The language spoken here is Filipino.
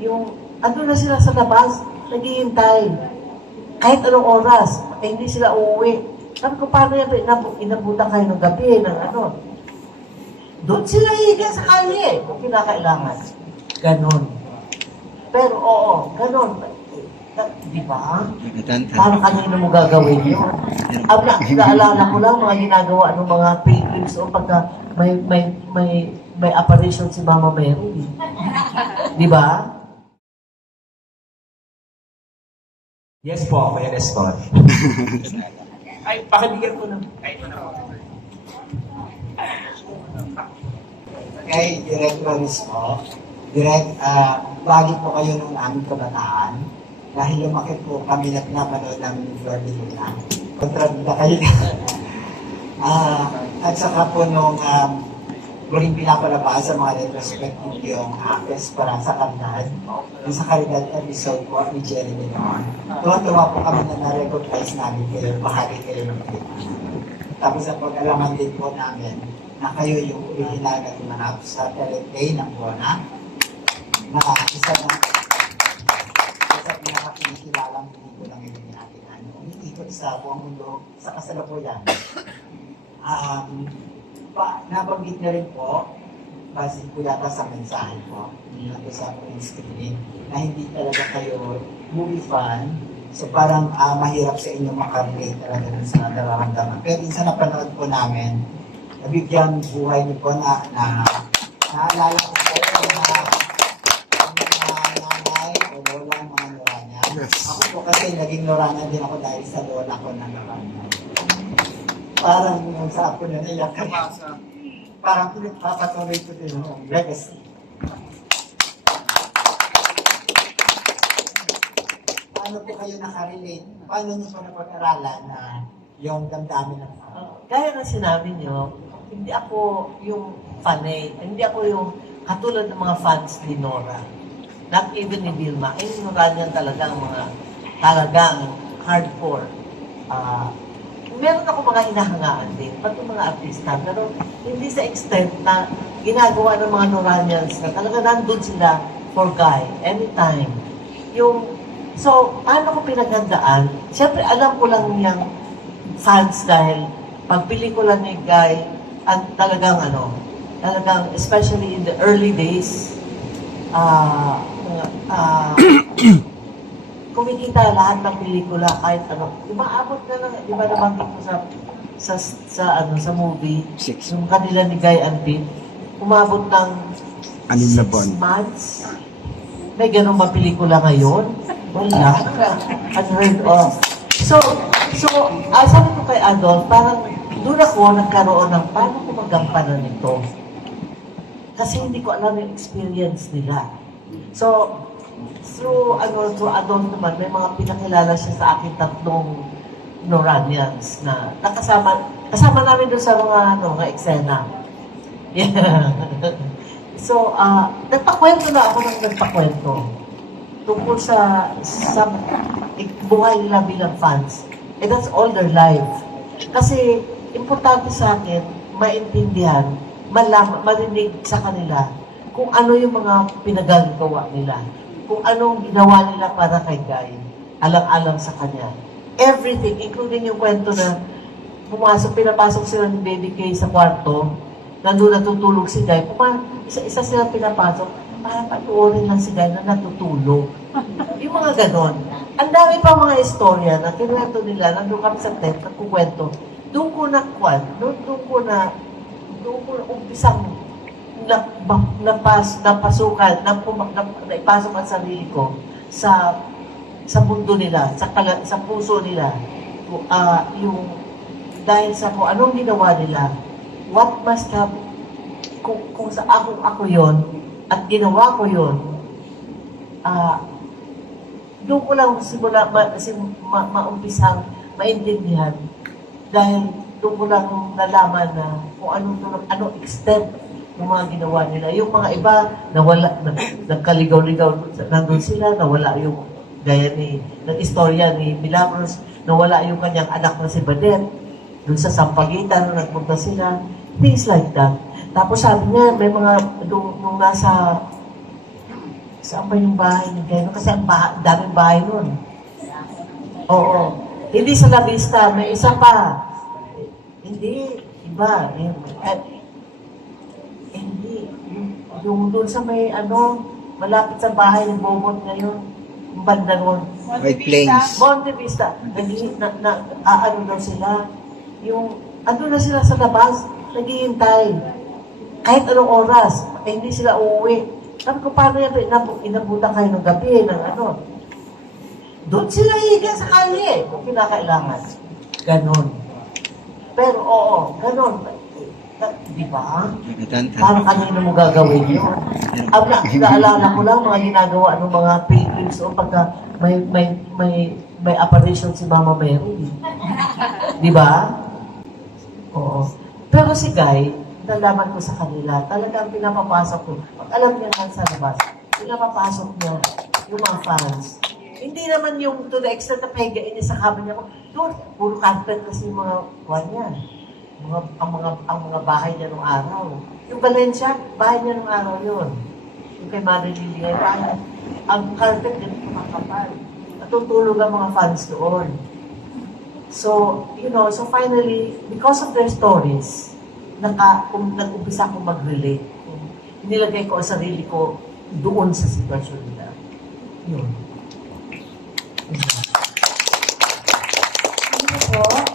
yung, ano na sila sa labas, naghihintay. Kahit anong oras, eh, hindi sila uuwi. Sabi ko, paano yan? Inabu- inabutan kayo ng gabi, ng ano. Doon sila higa sa kalye kung kinakailangan. Ganon. Pero oo, ganon. Eh, Di ba? Para kanino mo gagawin yun? Ang na, naalala ko lang mga ginagawa ng mga pilgrims o pagka may, may, may, may apparition si Mama Mary. Di ba? Yes po, Kuya Nestor. Ay, pakibigyan ko na. Ay, ito na po. kay Direct Loris po. Direct, ah, lagi po kayo nung aming kabataan. Dahil lumaki po kami at napanood namin yung Flor de Luna. Kontrabida kayo Ah, at saka po nung um, muling pinapalabas sa mga retrospective yung uh, Esperanza Candad, yung sa Caridad episode po ni Jeremy noon. Tuwa-tuwa po kami na na-recognize namin kayo, bahagi kayo ng Pilipinas. Tapos sa pag-alaman din po namin na kayo yung original na tumanap sa talent day ng Bona na isa na isa pinakakikilalang pelikula ngayon natin ano, umiikot sa buong mundo sa kasalukuyan. Um, pa, nabanggit na rin po, base po yata sa mensahe po, nito sa print screening, na hindi talaga kayo movie fan, so parang ah, mahirap sa inyo makarelate talaga dun sa nararamdaman. Pero minsan napanood po namin, nabigyan buhay niyo po na, na naalala ko po yung mga mga nanay o lola ng mga Noranya. Ako po kasi naging Noranya din ako dahil sa lola ko na Noranya. Parang yung sa ako na naiyak. Parang pinagpapatuloy ko din yung legacy. Paano po kayo nakarelate? Paano niyo po napag-aralan na yung damdamin ng tao? Uh, gaya na sinabi nyo, hindi ako yung fanay, hindi ako yung katulad ng mga fans ni Nora. Not even ni Vilma. Ay, Nora niyan talaga ang mga talagang hardcore. Ah, meron ako mga hinahangaan din, pati mga artista, pero hindi sa extent na ginagawa ng mga Noranians na talaga nandun sila for Guy, anytime. Yung, so, paano ko pinaghandaan? Siyempre, alam ko lang yung fans dahil pag pelikula ni Guy, at talagang ano, talagang especially in the early days, ah, ah, kumikita lahat ng pelikula kahit ano. Umaabot na lang, di ba nabanggit ko sa sa sa ano sa movie, Six. yung kanila ni Guy and Pete, umabot ng Anim na six buwan. months. May ganun ba pelikula ngayon? Wala. Unheard of. So, so, ah, sabi ko kay Adolf, parang doon ako nagkaroon ng paano ko magampanan nito. Kasi hindi ko alam yung experience nila. So, through, ano, through Adolf naman, may mga pinakilala siya sa akin tatlong Noranians na nakasama, kasama namin doon sa mga, ano, mga eksena. Yeah. so, ah, nagpakwento na ako ng nagpakwento tungkol sa, sa buhay nila bilang fans. And that's all their life. Kasi, importante sa akin, maintindihan, malaman, marinig sa kanila kung ano yung mga pinagagawa nila. Kung anong ginawa nila para kay Guy. Alang-alang sa kanya. Everything, including yung kwento na pumasok, pinapasok sila ni Baby K sa kwarto, nandun natutulog si Guy. Puma, isa-isa sila pinapasok, para panuorin lang si Guy na natutulog. yung mga ganon. Ang dami pa mga istorya na kinuwento nila, nandun kami sa tent, nagkukwento. Doon ko na kwan, doon, doon ko na, doon ko na umpisang na, napas, napasukan, na, na, naipasok ang sarili ko sa sa mundo nila, sa kala, sa puso nila, ah yung dahil sa kung anong ginawa nila, what must have, kung, kung sa ako ako yon at ginawa ko yon ah doon ko lang simula, ma, sim, ma, maumpisang maintindihan. Dahil doon ko lang nalaman na kung anong, anong extent ng mga ginawa nila. Yung mga iba, nawala, na, nagkaligaw-ligaw, nandun sila, nawala yung gaya ni, ng istorya ni Milagros, nawala yung kanyang anak na si Badet, dun sa Sampagitan, nagpunta sila, things like that. Tapos sabi niya, may mga, nung, nung nasa Saan ba yung bahay ni Gano? Kasi ang bahay, daming bahay nun. Oo. Hindi sa La Vista, may isa pa. Hindi, iba. Eh, hindi. Yung, yung doon sa may ano, malapit sa bahay ng Bobot ngayon, yung banda nun. White Plains. Monte Vista, nag na, na, aano daw sila, yung, ando na sila sa labas, naghihintay. Kahit anong oras, eh, hindi sila uuwi. Sabi ko, paano yan? Inabu, inabutan kayo ng gabi, ng ano. Doon sila higa sa kalye, kung kinakailangan. Ganon. Pero oo, ganon. Di ba? Natanta. Parang kanino mo gagawin yun? Ang na, naalala ko lang mga ginagawa ng mga pilgrims o pagka may, may, may, may apparition si Mama Mary. Di ba? Oo. Pero si Guy, nalaman ko sa kanila, talagang pinapapasok ko. Pag alam niya lang sa labas, pinapapasok niya yung mga fans. Hindi naman yung to the extent na pahigain niya sa kama niya. Doon, puro carpet kasi yung mga kuwan niya. Mga, ang mga ang mga bahay niya nung araw. Yung Valencia, bahay niya nung araw yun. Yung kay Mother Lilia, bahay. Ang carpet din kumakapal. Natutulog ang mga fans doon. So, you know, so finally, because of their stories, naka, um, nag-umpisa akong mag-relate. Inilagay ko ang sarili ko doon sa sitwasyon nila. Yun. Thank you.